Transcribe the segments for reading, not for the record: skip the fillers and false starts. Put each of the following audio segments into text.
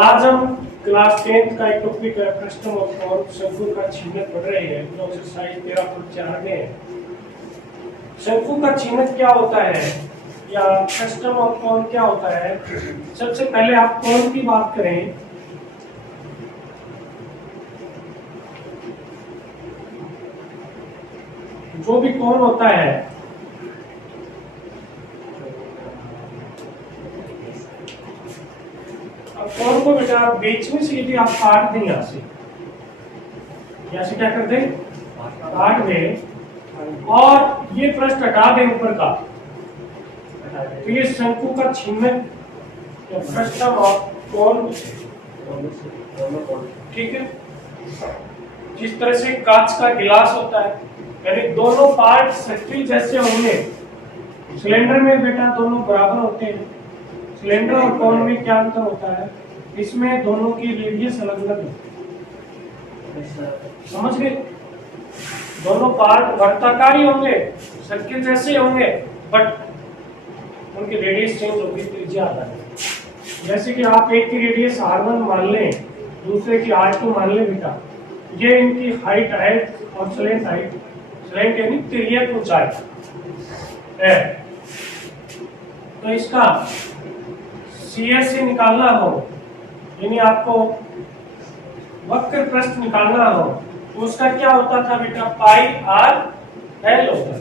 आज हम क्लास 10 का एक टॉपिक है कस्टम ऑफ कॉन शंकु का छीनक पढ़ रहे हैं जो एक्सरसाइज 13.4 में है। शंकु का छीनक क्या होता है या कस्टम ऑफ कॉन क्या होता है। सबसे पहले आप कॉन की बात करें जो भी कॉन होता है कॉन को बेटा बीच में से यदि आप काट दें यहाँ से क्या कर दें काट दें और ये पृष्ठ हटा दें ऊपर का तो ये शंकु का छीनक या कस्टम ऑफ कॉन ठीक है। जिस तरह से कांच का गिलास होता है यानी दोनों पार्ट सर्किल जैसे होंगे। सिलेंडर में बेटा दोनों बराबर होते हैं। सिलेंडर और कॉन में क्या अंतर होता है इसमें दोनों की रेडियस अलग अलग है। समझ गए। दोनों पार्ट वर्ताकारी होंगे सर्किल जैसे होंगे बट उनकी रेडियस चेंज होगी त्रिज्या आता है। जैसे कि आप एक की रेडियस r1 मान लें दूसरे की r2 मान लें बेटा ये इनकी हाइट है और स्लेंट हाइट स्लेंट यानी तिर्यक ऊंचाई है। तो इसका CS से निकालना हो यानी आपको वक्र पृष्ठ निकालना हो तो उसका क्या होता था बेटा पाई r l होता है।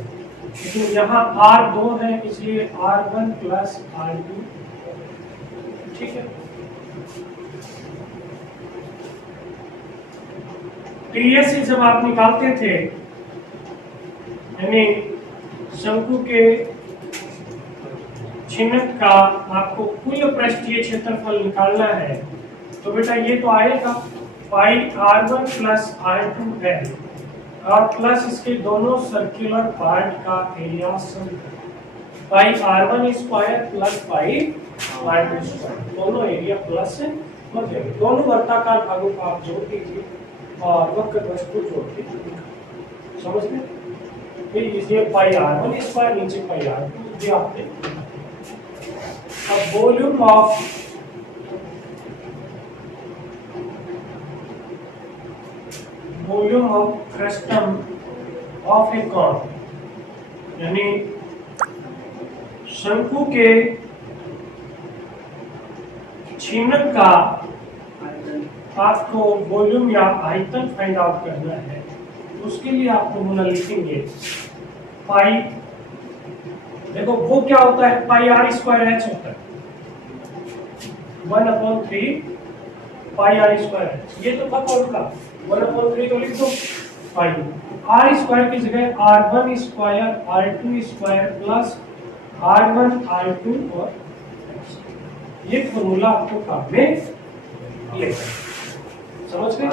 लेकिन यहाँ r2 है इसलिए r1 प्लस r2 ठीक है। TS से जब आप निकालते थे यानी शंकु के छीनक का आपको कुल पृष्ठीय क्षेत्रफल निकालना है तो बेटा ये तो आएगा पाई r1 प्लस r2 है और प्लस इसके दोनों सर्कुलर पार्ट का एरिया सम पाई r1 square plus pi r2 square दोनों एरिया प्लस है मतलब दोनों वर्ताकार भागों को आप जोड़ दीजिए और वक्र पृष्ठ को जोड़ दीजिए। समझ गए। फिर इसलिए पाई r1 स्क्वायर नीचे पाई r2 ये आपने अब volume of frustum of a cone यानी शंकु के छीनक का आपको वॉल्यूम या आयतन फाइंड आउट करना है उसके लिए आप फॉर्मूला लिखेंगे पाई देखो वो क्या होता है पाई r स्क्वायर h होता है 1/3 पाई r स्क्वायर h ये तो था कौन का 1/3 तो लिख दो पाई r स्क्वायर की जगह r1 square r2 square plus r1 r2 और ये फॉर्मूला आपको काम में लिखना समझ गए।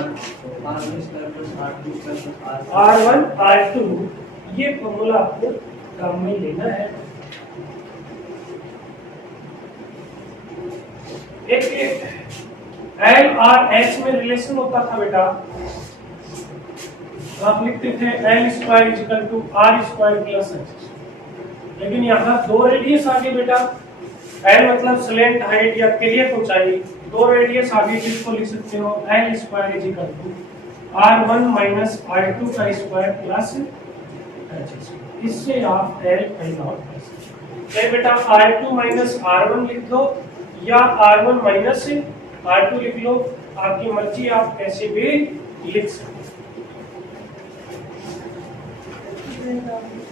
r1 r2 ये फॉर्मूला आपको काम में लेना है। एक L और H में रिलेशन होता था बेटा आप लिखते थे L square equal to R square plus H लेकिन यहाँ दो रेडियस आगे बेटा L मतलब स्लेंट हाइट या तिर्यक ऊंचाई दो रेडियस आगे किसको लिख सकते हो L square equal to R1 minus R2 का स्क्वायर प्लस H इससे आप L फाइंड आउट कर सकते हैं। बेटा R2 माइनस R1 लिख दो या R1 माइनस R2 लिख लो आपकी मर्जी आप कैसे भी लिख सकते।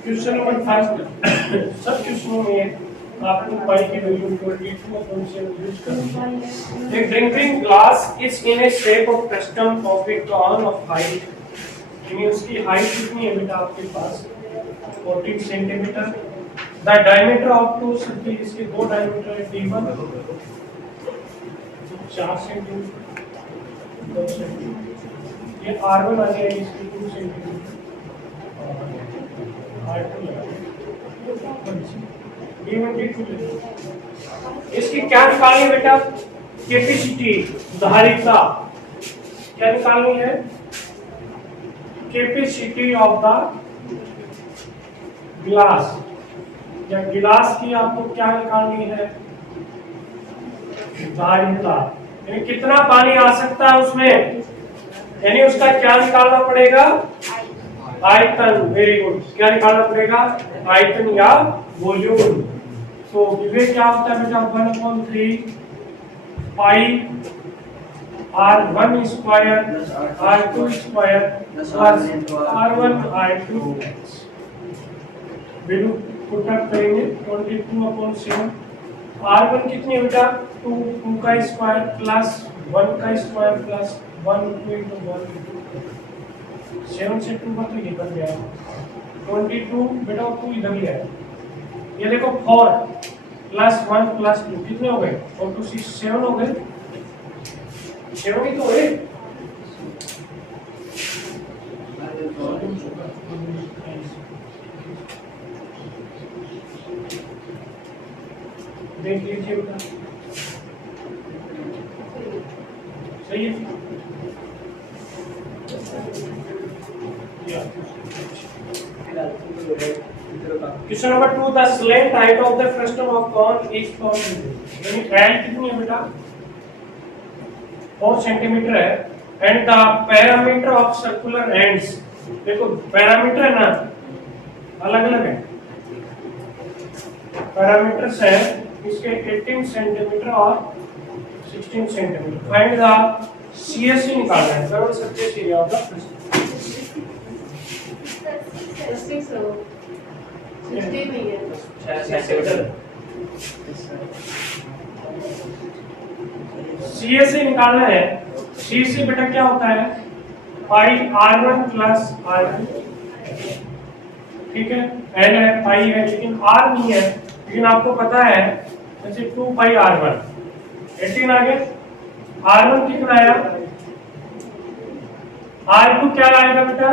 क्वेश्चन नंबर 5 सब क्वेश्चनों में आपको पाई की वैल्यू 22.7 यूज करना है। एक drinking glass is in a shape of frustum of a cone of height यानी उसकी हाइट कितनी है बेटा आपके पास 14 centimetre. The diameter of two circle इसके दो डायमीटर है d1 4 सेंटीमीटर 2 सेंटीमीटर ये r1 आ जाएगी इसकी 2 सेंटीमीटर r2 इसकी क्या निकालनी है बेटा कैपेसिटी धारिता क्या निकालनी है कैपेसिटी ऑफ द ग्लास या गिलास की आपको क्या निकालनी है धारिता यानी कितना पानी आ सकता है उसमें, यानी उसका क्या निकालना पड़ेगा, आयतन। वेरी गुड, क्या निकालना पड़ेगा, आयतन या वॉल्यूम। तो विवेक क्या होता है बेटा, 1/3 पाई R1 square R2 square plus R1 R2। Value put up करेंगे 22/7। R1 कितनी है बेटा, 2 का स्क्वायर प्लस 1 का स्क्वायर प्लस 1 into 1 7 से 2 का तो ये बन गया 22 बेटा, 2 इधर ही है। ये देखो 4 प्लस 1 प्लस 2 कितने हो गए, 4 2 6 7 हो गए, 7 ही तो हुए। देख लीजिए बेटा, सही है। Question number 2, the slant height of the frustum of corn is 4 centimetre. यानी एल कितनी है बेटा, 4 सेंटीमीटर है। And the parameter of circular ends, देखो पैरामीटर है ना, अलग अलग है। पैरामीटर्स है इसके 18 सेंटीमीटर और 16 सेंटीमीटर। फाइंड द सीएससी निकालना है, सर्वल surface area of the frustum. CSC निकालना है। सीएससी बेटा क्या होता है, पाई R1 प्लस R2, ठीक है। एल है, पाई है, लेकिन R नहीं है, लेकिन आपको पता है जैसे 2 पाई R1 18 आ गया। R1 कितना आया, R2 क्या आएगा बेटा,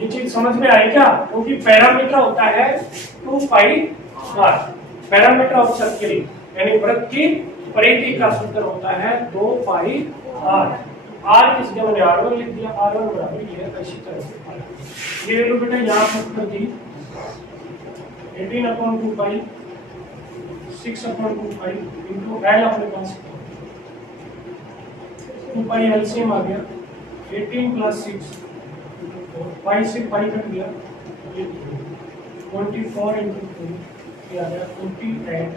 ये चीज समझ में आई क्या, क्योंकि पैरामीटर होता है 2 पाई R, पैरामीटर ऑफ सर्किल यानी वृत्त की परिधि का सूत्र होता है 2 पाई R। R किस जगह मैंने R1 लिख दिया, R1 बराबर ये है, इसी तरह ये वैल्यू बेटा यहाँ पुट कर दी 18/2 पाई 6/2 पाई इनटू L, अपने पास 2 पाई एलसीएम आ गया 18 प्लस 6, पाई से पाई कट गया 24 into 2, ये आ गया 28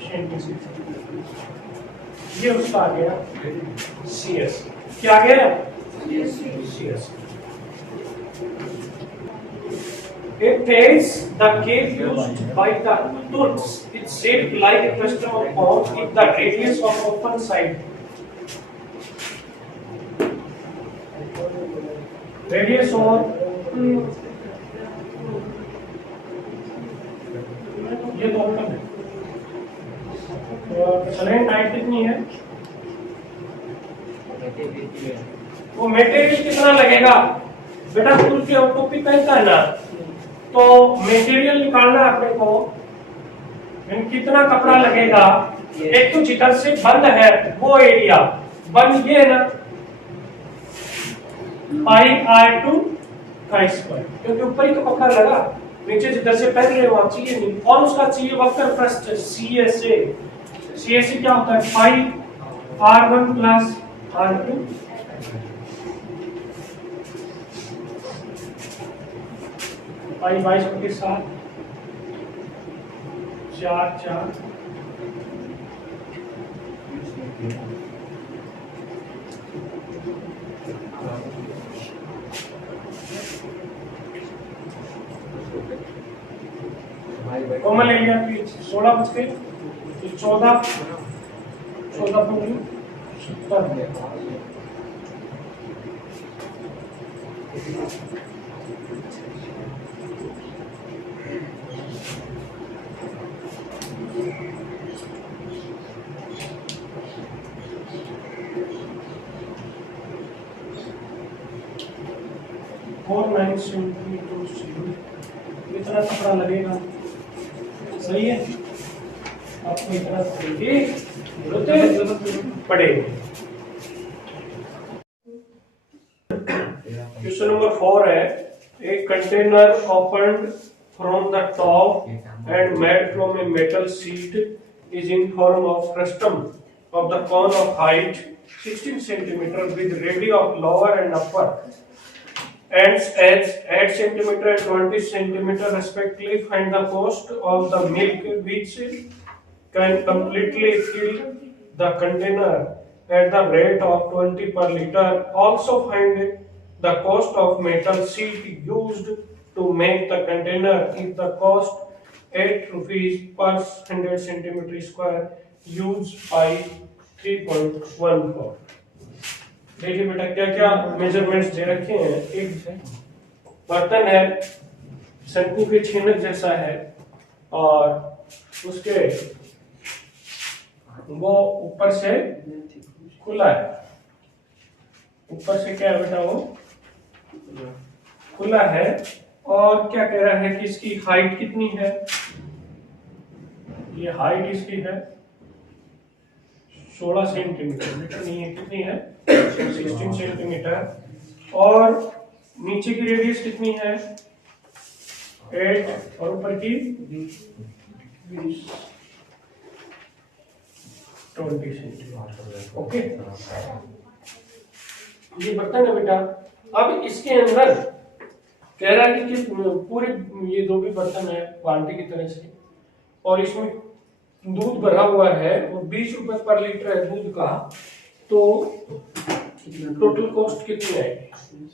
सेंटीमीटर। ये उसका आ गया CS, क्या आ गया CS। It is the cave used by the Turks. It's shaped like a cluster of bombs if the radius of open side. Radius और ये तो ओपन है। स्लैंट हाइट कितनी है, वो मटेरियल कितना लगेगा बेटा, फुल के टॉपिक कहता है ना, तो मटेरियल निकालना है अपने को, कितना कपड़ा लगेगा। एक तो जिधर से बंद है वो एरिया, बंद ये है ना, पाई R2 का स्क्वायर, क्योंकि ऊपर ही तो कपड़ा लगा, नीचे जिधर से पहन रहे वहां चाहिए नहीं, और उसका चाहिए वक्र पृष्ठ CSA। CSA क्या होता है, पाई R1 प्लस R2 पाई 22/7 4 4 कॉमन ले लिया, 16 बच गए, 14 4 सेंटीमीटर इतना कपड़ा लगेगा, सही है। आपको इतना जरूरत पड़ेगी। क्वेश्चन नंबर 4 है, एक container opened from the top and made from a metal sheet is in form of frustum of the cone of height 16 centimeter with radii of lower and upper ends as 8 centimeter and 20 centimeter respectively. Find the cost of the milk which can completely fill the container at the rate of 20 per liter. Also find the cost of metal sheet used to make the container. If the cost 8 rupees per 100 centimeter square, use by 3.14. देखिए बेटा क्या क्या measurements दे रखे हैं। एक बर्तन है, शंकु के छीनक जैसा है और उसके वो ऊपर से खुला है। ऊपर से क्या है बेटा, वो खुला है। और क्या कह रहा है कि इसकी हाइट कितनी है, ये हाइट इसकी है 16 सेंटीमीटर, मीटर नहीं है, कितनी है 16 सेंटीमीटर। और नीचे की रेडियस कितनी है 8 और ऊपर की 20 सेंटीमीटर। ओके, ये बर्तन है बेटा। अब इसके अंदर कह रहा है कि पूरे ये दो भी बर्तन है बाल्टी की तरह से, और इसमें दूध भरा हुआ है और 20 रुपए पर लीटर है दूध का। तो टोटल कॉस्ट कितनी आएगी,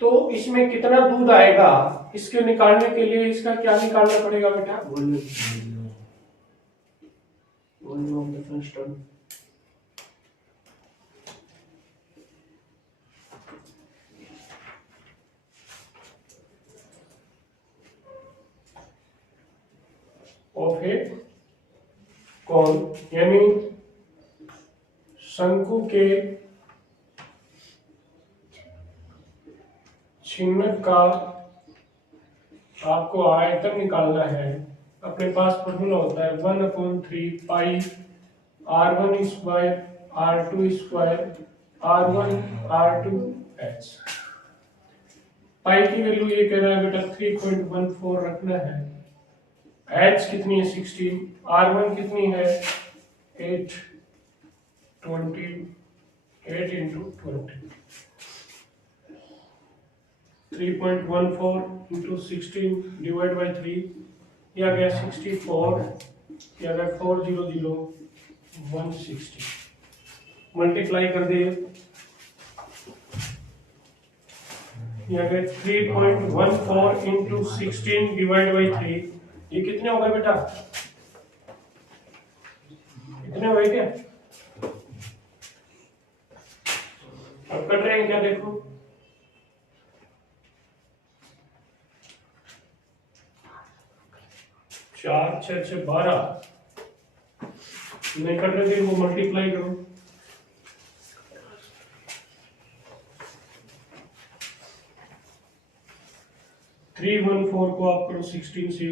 तो इसमें कितना दूध आएगा, इसके निकालने के लिए इसका क्या निकालना पड़ेगा बेटा, volume of the frustum. Of a कौन, यानी शंकु के छिन्नक का आपको आयतन निकालना है। अपने पास फॉर्मूला होता है 1/3 पाई r1 square r2 square r1 r2 h। पाई की वैल्यू ये कह रहा है बेटा 3.14 रखना है। h कितनी है 16, r1 कितनी है 8, 8 into 20, 3.14 into 16 डिवाइड बाई 3, ये आ गया 64, ये आ गया 400 160। मल्टीप्लाई कर दिए, ये आ गया 3.14 into 16 डिवाइड बाई 3, ये कितने हो गए बेटा, कितने हो गए क्या, अब कट रहे हैं क्या, देखो 4 6 6 12 नहीं कट रहे, वो मल्टीप्लाई करो, थ्री 114 को आप करो 16 से,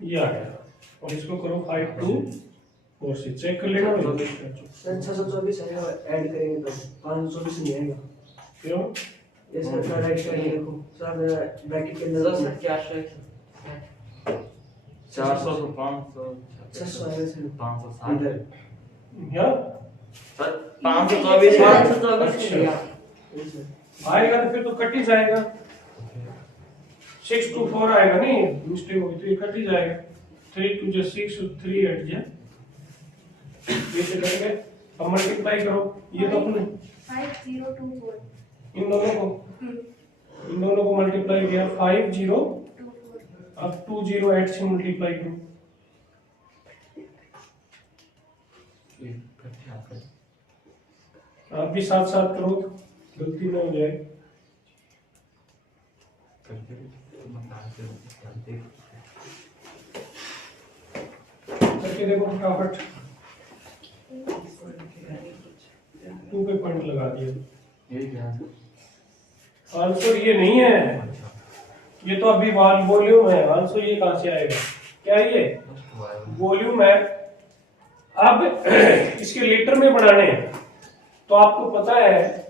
ये आ गया। और इसको करो 5 2 4 से चेक कर लेना। 624 ऐड करेंगे तो 524 नहीं आएगा, क्यों, ये सर का राइट साइड देखो सर, मेरा ब्रैकेट के अंदर सर क्या है 400 तो 500 600 आएगा सर, 560 इधर या सर 524 आएगा तो फिर तो कट ही जाएगा, 624 आएगा, नहीं मिस्टेक होगी तो ये कट ही जाएगा। 3 2 जो 6 3 8 जा ये से करेंगे। अब मल्टीप्लाई करो, ये तो अपने 5024 इन दोनों को मल्टीप्लाई किया 5024, अब 208 से मल्टीप्लाई करो, आप भी साथ साथ करो, गलती ना हो जाए। करके देखो फटाफट, 2 पे पॉइंट लगा दिया। आंसर ये नहीं है, ये तो अभी वॉल्यूम है, आंसर ये कहां से आएगा, क्या ये वॉल्यूम है। अब इसके लीटर में बनाने हैं तो आपको पता है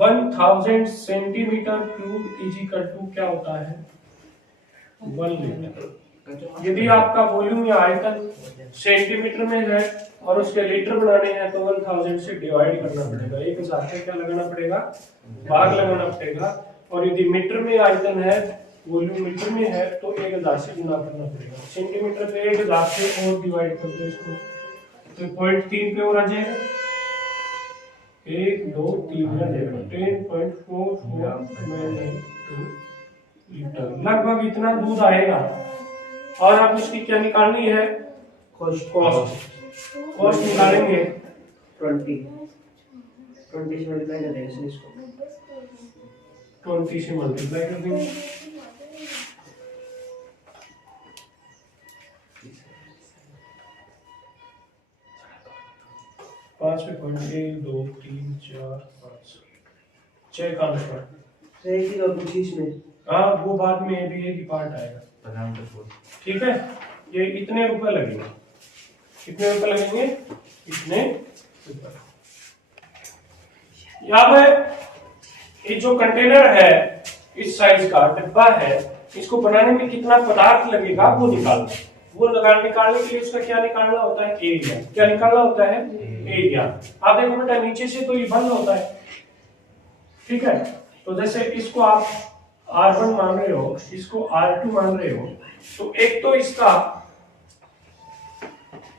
1000 centimetre cube is equal to क्या होता है 1 लीटर। यदि आपका वॉल्यूम या आयतन सेंटीमीटर में है और उसके लीटर बनाने हैं तो 1000 से डिवाइड करना पड़ेगा, 1000 से क्या लगाना पड़ेगा भाग लगाना पड़ेगा। और यदि मीटर में आयतन है वॉल्यूम मीटर में है तो 1000 से गुना करना पड़ेगा। सेंटीमीटर पे 1000 से और डिवाइड कर दो इसको तो 0.3 पे और आ जाएगा 1 2 3 आ जाएगा 10.4492 लीटर, लगभग इतना दूध आएगा। और आप इसकी क्या निकालनी है कॉस्ट कॉस्ट निकालेंगे 20 से मल्टीप्लाई करेंगे इसको 20 से मल्टीप्लाई कर देंगे। पाँच पे 1 2 3 4 5 6 का आंसर सही की और कुछ इसमें हाँ वो बाद में भी एक ही पार्ट आएगा। ठीक है, ये इतने रुपए लगेंगे, कितने रुपए लगेंगे इतने रुपए। यहाँ पे ये जो कंटेनर है इस साइज का डिब्बा है इसको बनाने में कितना पदार्थ लगेगा वो निकालना। वो निकालने के लिए उसका क्या निकालना होता है एरिया। क्या निकालना होता है एरिया। आप देखो बेटा नीचे से तो ये बंद होता है, ठीक है, तो जैसे इसको आप R1 मान रहे हो इसको R2 मान रहे हो तो एक तो इसका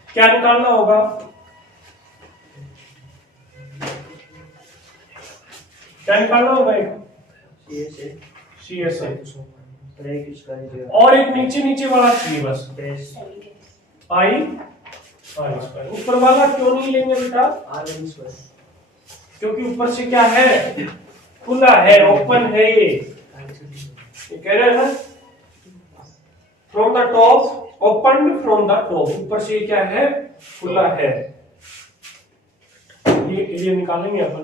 क्या निकालना होगा क्या निकालना होगा एक CSA और एक नीचे नीचे वाला चाहिए बस पाई R स्क्वायर। ऊपर वाला क्यों नहीं लेंगे बेटा क्योंकि ऊपर से क्या है खुला है ओपन है ये कह रहे हैं ना from the top open from the top ऊपर से क्या है खुला है। ये निकालेंगे अपन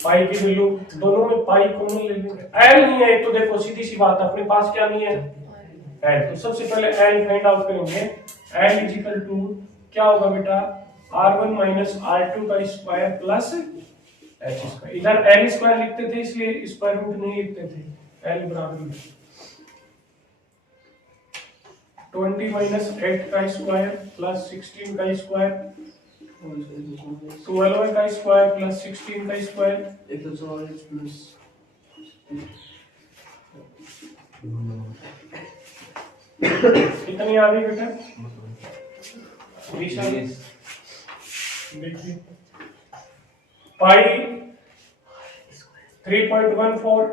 पाई की वैल्यू दोनों में पाई कॉमन ले लेंगे। एल नहीं है तो देखो सीधी सी बात अपने पास क्या नहीं है एल, तो सबसे पहले एल फाइंड आउट करेंगे। एल इज इक्वल टू क्या होगा बेटा R1 माइनस R2 का स्क्वायर प्लस एच स्क्वायर। इधर एल स्क्वायर लिखते थे इसलिए स्क्वायर रूट नहीं लिखते थे, एल बराबर 20 माइनस 8 का स्क्वायर प्लस 16 का स्क्वायर 12 का स्क्वायर प्लस 16 का स्क्वायर कितनी आ गई बेटा 20 देखिए पाई 3.14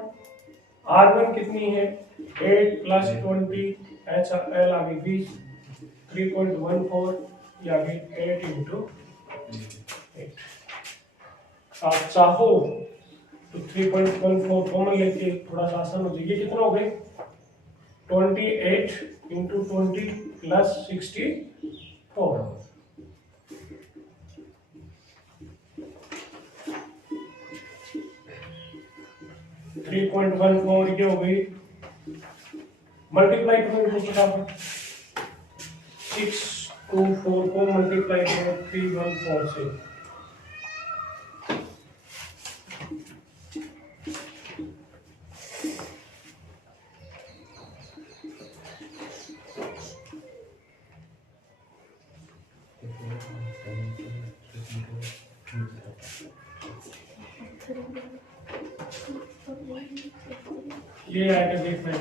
R1 कितनी है 8 प्लस 20 एच एल आ गई 20 3.14 ये आ गई 8 इंटू 8। आप चाहो तो 3.14 कॉमन लेके थोड़ा सा आसान हो जाएगी। कितना हो गए 28 इंटू 20 प्लस 64 3.14 ये हो गई मल्टीप्लाई करेंगे फटाफट 624 को मल्टीप्लाई करो 314 से ये आएगा देखना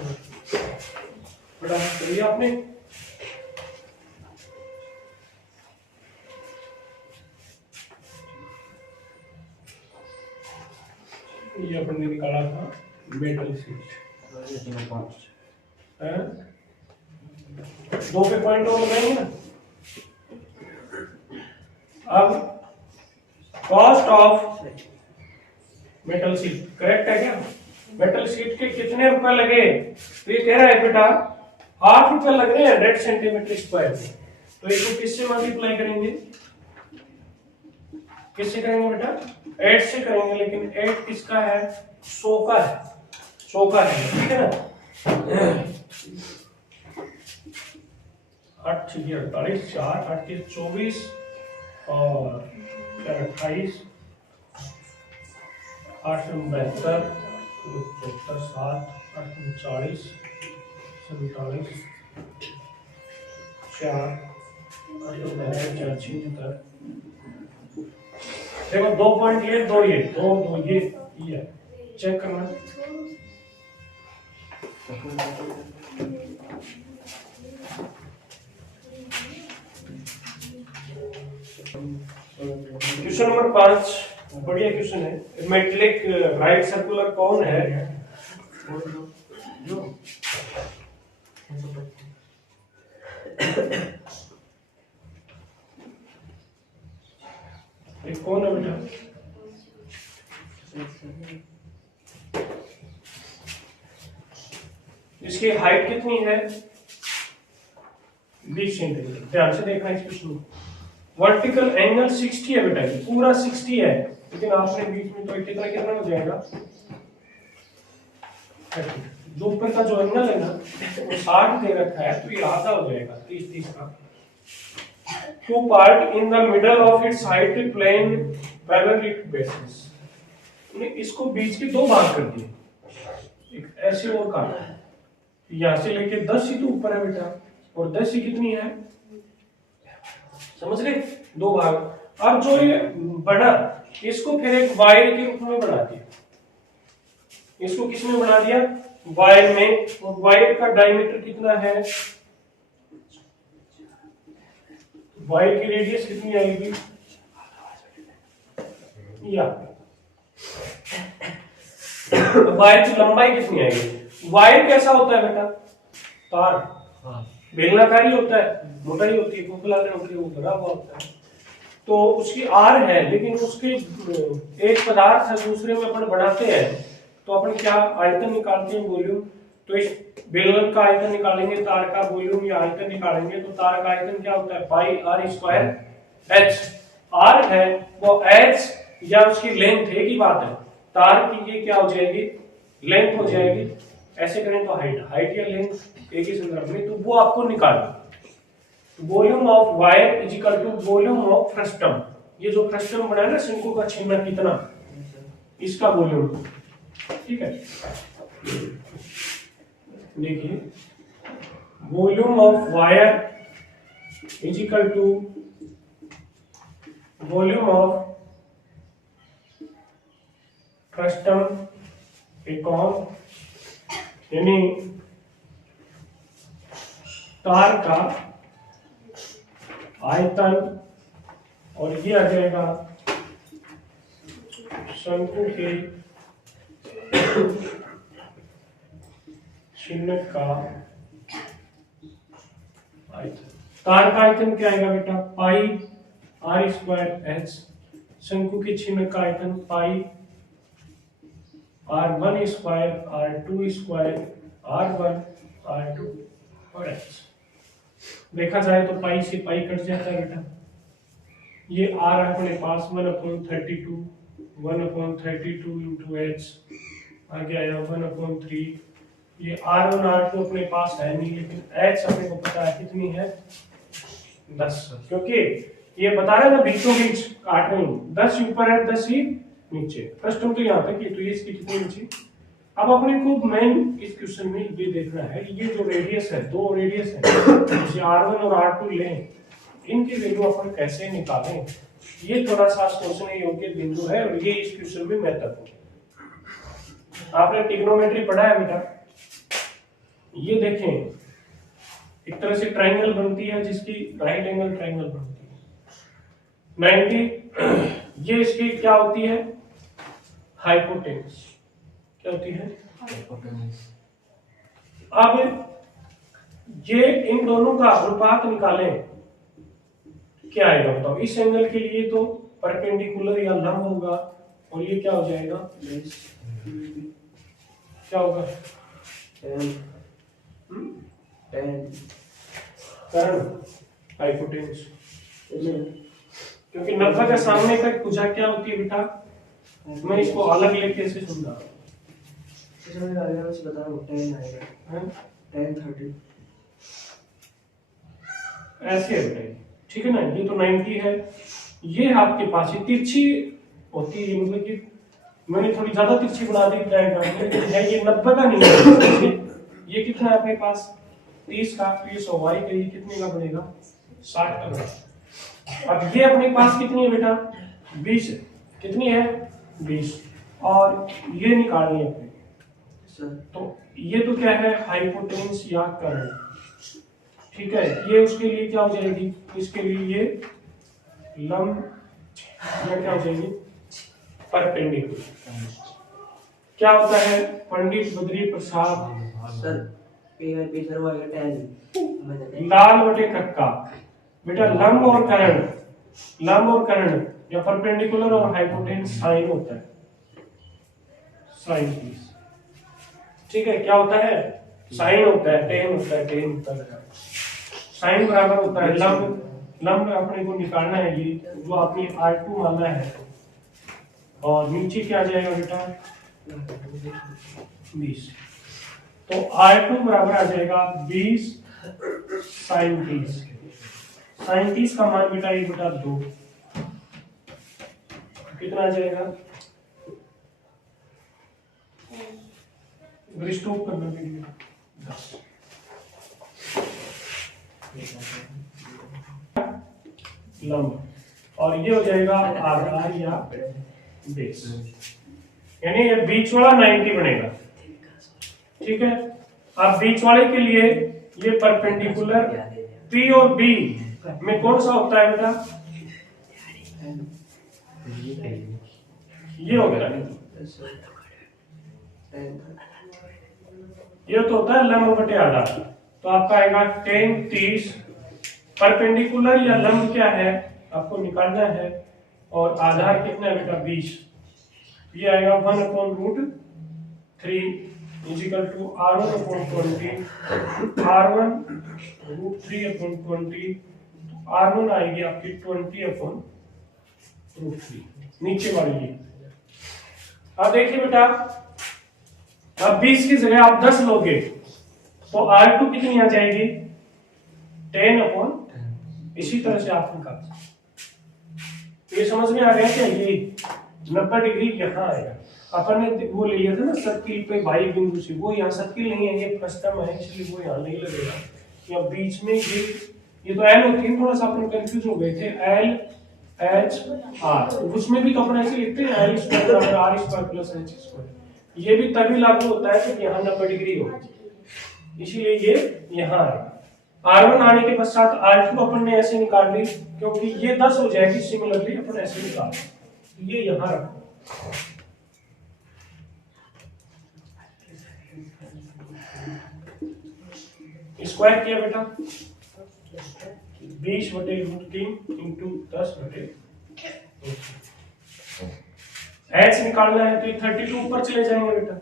बड़ा सही आपने ये अपन ने निकाला था मेटल शीट है 2 पे पॉइंट और लगाएंगे ना। अब cost of metal sheet correct है क्या मेटल शीट के कितने रुपए लगे तो ये कह रहा है बेटा ₹8 लग रहे हैं 100 सेंटीमीटर स्क्वायर में। तो इसको किससे मल्टीप्लाई करेंगे किससे करेंगे बेटा 8 से करेंगे, लेकिन 8 किसका है 100 का है 100 का है ठीक है ना। 8 6 48, 4 8 3 24 और 4 28, 8 72, 73 7 8 39 47 4 8 4 देखो 2 पॉइंट ये 2 ये 2 2 ये चेक करना। क्वेश्चन नंबर 5 बढ़िया क्वेश्चन है। मेटलिक राइट सर्कुलर कौन है? ये कौन है बेटा? इसकी हाइट कितनी है? 20 सेंटीमीटर। ध्यान से देखना इस क्वेश्चन को। वर्टिकल एंगल 60 है बेटा, ये पूरा 60 है, लेकिन आपने बीच में तो कितना कितना हो जाएगा? जो ऊपर का जो एंगल है ना वो 60 दे रखा है, तो ये आधा हो जाएगा 30 का। Two part in the middle of its height plane parallel to basis. इसको बीच के दो भाग कर दिए, एक ऐसे और काटा, यहां से लेके 10 ही तो ऊपर है बेटा, और 10 ही कितनी है, समझ गए? दो भाग। अब जो ये बना इसको फिर एक वायर के रूप में बना दिया। इसको किसमें बना दिया? वायर में। और वायर का डायमीटर कितना है? वायर की रेडियस कितनी आएगी? या वायर की लंबाई कितनी आएगी? वायर कैसा होता है बेटा? तार बेलनाकारी होता है, मोटाई होती है, खोखला होती है, वो भरा हुआ होता है। तो उसकी आर है, लेकिन उसके एक पदार्थ है दूसरे में अपन बढ़ाते हैं तो अपन क्या आयतन निकालते हैं? वॉल्यूम। तो इस बेलन का आयतन निकालेंगे, तार का वॉल्यूम या आयतन निकालेंगे, तो तार का आयतन क्या होता है? पाई आर स्क्वायर एच। आर है वो एच या उसकी लेंथ एक ही बात है। तार की ये क्या हो जाएगी? लेंथ हो जाएगी। ऐसे करें तो हाइट या लेंथ एक ही संदर्भ में, तो वो आपको निकालना। Volume of wire is equal to volume of frustum. ये जो फ्रस्टम बना है ना शंकु का छिन्न कितना, इसका वॉल्यूम, ठीक है? देखिए volume of wire is equal to volume of frustum a cone, यानी तार का आयतन, और ये आ जाएगा शंकु के छिन्न का आयतन। तार का आयतन क्या आएगा बेटा? पाई आर स्क्वायर एच। शंकु के छिन्न का आयतन पाई R1 square R2 square R1 R2 और H। देखा जाए तो पाई से पाई कट जाता है बेटा। ये R अपने पास 1/32 into H आगे आया 1/3। ये R1 R2 अपने पास है नहीं, लेकिन H अपने को पता है कितनी है? 10, क्योंकि ये बता रहा है ना बीचों बीच काट रही हूँ, 10 ऊपर है 10 ही नीचे। फर्स्ट हम तो यहाँ तक, ये तो ये इसकी कितनी नीचे। अब अपने को मेन इस क्वेश्चन में ये देखना है, ये जो रेडियस है, दो रेडियस है, जैसे R1 और R2 लें, इनकी वैल्यू अपन कैसे निकालें, ये थोड़ा सा सोचने योग्य बिंदु है, और ये इस क्वेश्चन में महत्वपूर्ण। आपने ट्रिग्नोमेट्री पढ़ा है बेटा? ये देखें, एक तरह से ट्रायंगल बनती है जिसकी राइट एंगल ट्रायंगल बनती है 90। ये इसकी क्या होती है? हाइपोटेन्यूस। क्या होती है? अब ये इन दोनों का अनुपात निकालें, क्या आएगा बताओ? इस एंगल के लिए तो परपेंडिकुलर या लंब होगा, और ये क्या हो जाएगा? क्या होगा? हाइपोटेन्यूस। क्योंकि 90 के सामने का भुजा क्या होती है बेटा? मैं इसको अलग लेके ऐसे समझा रहा हूं। इसमें आएगा, बस बता रहा हूं, 10 आएगा, 10 30 ऐसे है बेटा, ठीक है ना। ये तो 90 है, ये आपके पास ये तिरछी होती है, मतलब कि मैंने थोड़ी ज्यादा तिरछी बना दी डायग्राम, लेकिन है ये 90 का नहीं है। ये कितना है अपने पास 30 का, तो ये 100y का, ये कितने का बनेगा 60 का बनेगा। अब ये अपने पास कितनी है बेटा 20 है, कितनी है 20, और ये निकालनी है अपने। तो ये तो क्या है हाइपोटेन्यूस या करंट, ठीक है। ये उसके लिए क्या हो जाएगी, इसके लिए ये लंब या क्या हो जाएगी परपेंडिकुलर। क्या होता है पंडित बद्री प्रसाद सर पे सर वो tan लाल बटे कक्का बेटा, लंब और कर्ण, लंब और कर्ण या परपेंडिकुलर और हाइपोटेन्यूस साइन होता है, साइन प्लीज, ठीक है। क्या होता है साइन होता है, टेन होता है, टेन होता है, साइन बराबर होता है लंब। लंब अपने को निकालना है, ये जो आपने R2 माना है, और नीचे क्या आ जाएगा बेटा 20, तो R2 बराबर आ जाएगा 20 साइन 30। साइन 30 का मान बेटा 1/2 कितना आ जाएगा, स्टॉप करना वीडियो 10 लंब, और ये हो जाएगा आधार या बेस, यानी ये बीच वाला 90 बनेगा, ठीक है। अब बीच वाले के लिए ये परपेंडिकुलर P और B में कौन सा होता है बेटा, ये हो गया, ये तो होता है लंब बटे आधार। तो आपका आएगा 10 30, परपेंडिकुलर या लंब क्या है आपको निकालना है, और आधार कितना है बेटा 20, ये आएगा 1/√3 is equal to R1/20, R1 √3/20, R1 आएगी आपकी 20/√3 नीचे वाली ये। अब देखिए बेटा, अब 20 की जगह आप 10 लोगे तो R2 कितनी आ जाएगी 10/, इसी तरह से आप निकाल सकते। ये समझ में आ गया क्या, ये 90 डिग्री यहाँ आएगा। अपन ने वो ले लिया था ना सर्किल पे 22 बिंदु से, वो यहाँ सर्किल नहीं है, ये कस्टम है, इसलिए वो यहाँ नहीं लगेगा। या बीच में ये तो L होती है, थोड़ा सा अपन कंफ्यूज हो गए थे, L H R, उसमें भी तो अपन ऐसे लिखते हैं L² = R² + H²। ये भी तभी लागू होता है जब यहाँ 90 डिग्री हो, इसीलिए ये यहाँ आएगा। R1 आने के पश्चात R2 अपन ने ऐसे निकाल ली, क्योंकि ये 10 हो जाएगी, सिमिलरली अपन ऐसे निकाल, ये यहाँ रखो। स्क्वायर किया बेटा 20/√3 × 10/√3। H निकालना है तो ये 32 ऊपर चले जाएंगे बेटा,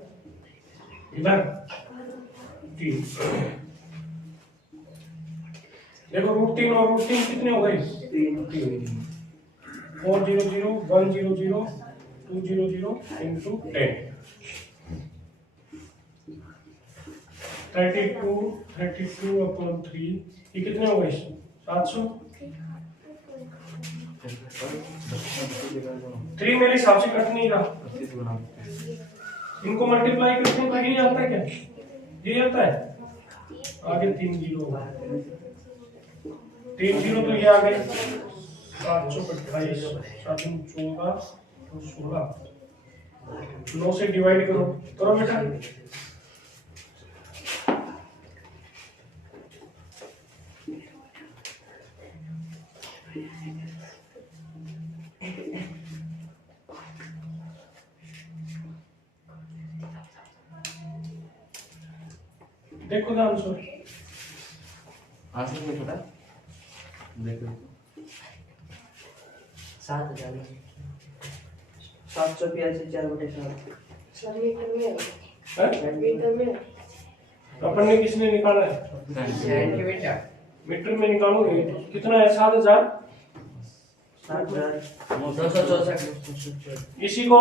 इधर 3, देखो √3 और √3 कितने हो गए 3, 400 100 200 × 10, 32/3, ये कितने हो गए 700। 3 मेरे हिसाब से कट नहीं रहा, इनको मल्टीप्लाई करते हैं तो ये आता है क्या, ये आता है, आगे 3 0, 3 0 तो ये आ गए 728, 7 14 16, 9 से डिवाइड करो बेटा, देखो ना आंसर आंसर में छोटा देखो 7,000 782 4/7। सर मीटर में है? मीटर में अपन ने किसने निकाला है, मीटर में निकालोगे कितना है 7,000, 964। इसी को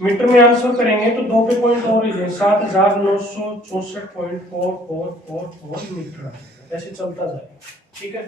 मीटर में आंसर करेंगे तो 2 पे पॉइंट और है 7,964.444 मीटर, ऐसे चलता जाए, ठीक है।